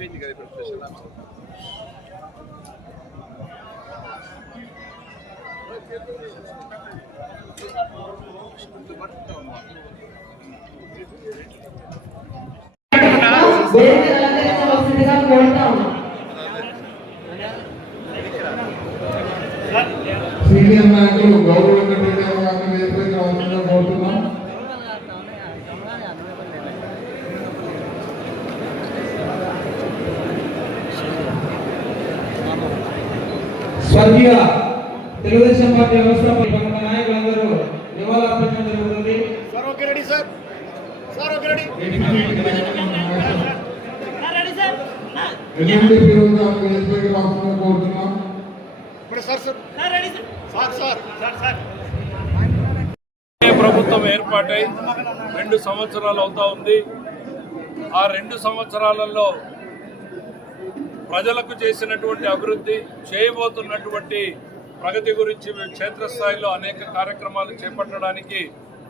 అయిపోయింది కదా ఇప్పుడు స్పెషల్ సీనియర్ నాయకులు గౌరవ వెంకటరెడ్డి గారిని వేదికపైకి రావాల్సిందిగా కోరుతున్నాం. స్వర్గీయ తెలుగుదేశం పార్టీ వ్యవస్థాపక నాయకులందరూ నివాళులర్పించడం జరుగుతుంది. కోరుతున్నాం. ప్రభుత్వం ఏర్పాటై 2 సంవత్సరాలు అవుతా ఉంది. ఆ 2 సంవత్సరాలలో ప్రజలకు చేసినటువంటి అభివృద్ధి, చేయబోతున్నటువంటి ప్రగతి గురించి క్షేత్రస్థాయిలో అనేక కార్యక్రమాలు చేపట్టడానికి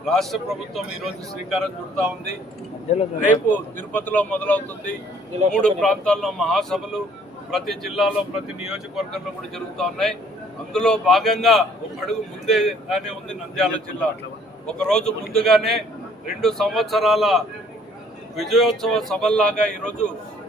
రాష్ట్ర ప్రభుత్వం ఈరోజు శ్రీకారం చుడతా ఉంది. రేపు తిరుపతిలో మొదలవుతుంది. 3 ప్రాంతాల్లో మహాసభలు ప్రతి జిల్లాలో ప్రతి నియోజకవర్గంలో కూడా జరుగుతూ ఉన్నాయి. అందులో భాగంగా ఒక అడుగు ముందేగానే ఉంది నంద్యాల జిల్లా. ఒకరోజు ముందుగానే 2 సంవత్సరాల విజయోత్సవ సభల్లాగా ఈరోజు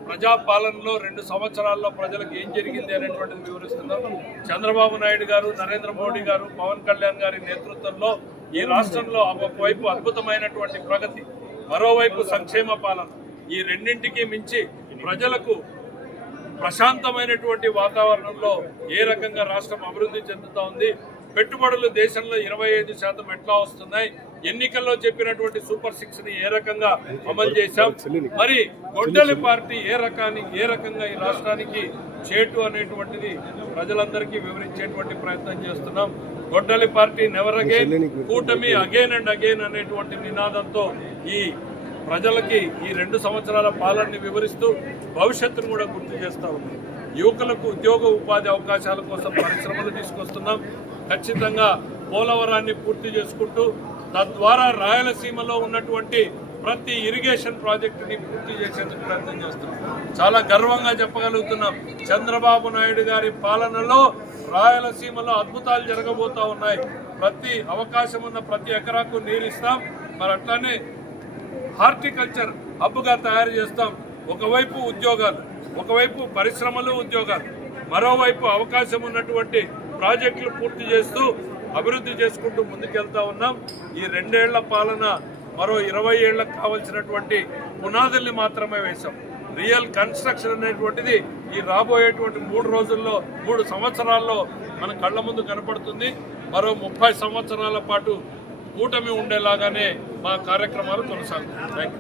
ప్రజాపాలనలో 2 సంవత్సరాల్లో ప్రజలకు ఏం జరిగింది అనేటువంటిది వివరిస్తున్నాం. చంద్రబాబు నాయుడు గారు, నరేంద్ర మోడీ గారు, పవన్ కళ్యాణ్ గారి నేతృత్వంలో ఈ రాష్ట్రంలో ఒకవైపు అద్భుతమైనటువంటి ప్రగతి, మరోవైపు సంక్షేమ పాలన, ఈ రెండింటికి మించి ప్రజలకు ప్రశాంతమైనటువంటి వాతావరణంలో ఏ రకంగా రాష్ట్రం అభివృద్ధి చెందుతా ఉంది, పెట్టుబడులు దేశంలో 25% ఎట్లా వస్తున్నాయి, ఎన్నికల్లో చెప్పినటువంటి సూపర్ 6 ని ఏ రకంగా అమలు చేశాం, మరి గొడ్డలి పార్టీ ఏ రకంగా ఈ రాష్ట్రానికి చేటు అనేటువంటిది ప్రజలందరికీ వివరించేటువంటి ప్రయత్నం చేస్తున్నాం. గొడ్డలి పార్టీ నెవర్ అగైన్, కూటమి అగైన్ అండ్ అగైన్ అనేటువంటి నినాదంతో ఈ ప్రజలకి ఈ 2 సంవత్సరాల పాలనని వివరిస్తూ భవిష్యత్తును కూడా గుర్తు చేస్తూ ఉన్నాం. యువకులకు ఉద్యోగ ఉపాధి అవకాశాల కోసం పరిశ్రమలు తీసుకొస్తున్నాం. ఖచ్చితంగా పోలవరాన్ని పూర్తి చేసుకుంటూ తద్వారా రాయలసీమలో ఉన్నటువంటి ప్రతి ఇరిగేషన్ ప్రాజెక్టుని పూర్తి చేసేందుకు ప్రయత్నం చేస్తున్నాం. చాలా గర్వంగా చెప్పగలుగుతున్నాం, చంద్రబాబు నాయుడు గారి పాలనలో రాయలసీమలో అద్భుతాలు జరగబోతా ఉన్నాయి. ప్రతి అవకాశం ఉన్న ప్రతి ఎకరాకు నీరిస్తాం. మరి అట్లానే హార్టికల్చర్ హబ్గా తయారు చేస్తాం. ఒకవైపు ఉద్యోగాలు, ఒకవైపు పరిశ్రమలు, ఉద్యోగాలు, మరోవైపు అవకాశం ఉన్నటువంటి ప్రాజెక్టులు పూర్తి చేస్తూ అభివృద్ధి చేసుకుంటూ ముందుకెళ్తా ఉన్నాం. ఈ 2 ఏళ్ల పాలన మరో 20 ఏళ్లకు కావాల్సినటువంటి పునాదుల్ని మాత్రమే వేశాం. రియల్ కన్స్ట్రక్షన్ అనేటువంటిది ఈ రాబోయేటువంటి 3 సంవత్సరాల్లో మన కళ్ళ ముందు కనపడుతుంది. మరో 30 సంవత్సరాల పాటు కూటమి ఉండేలాగానే మా కార్యక్రమాలు కొనసాగుతాయి. Thank you.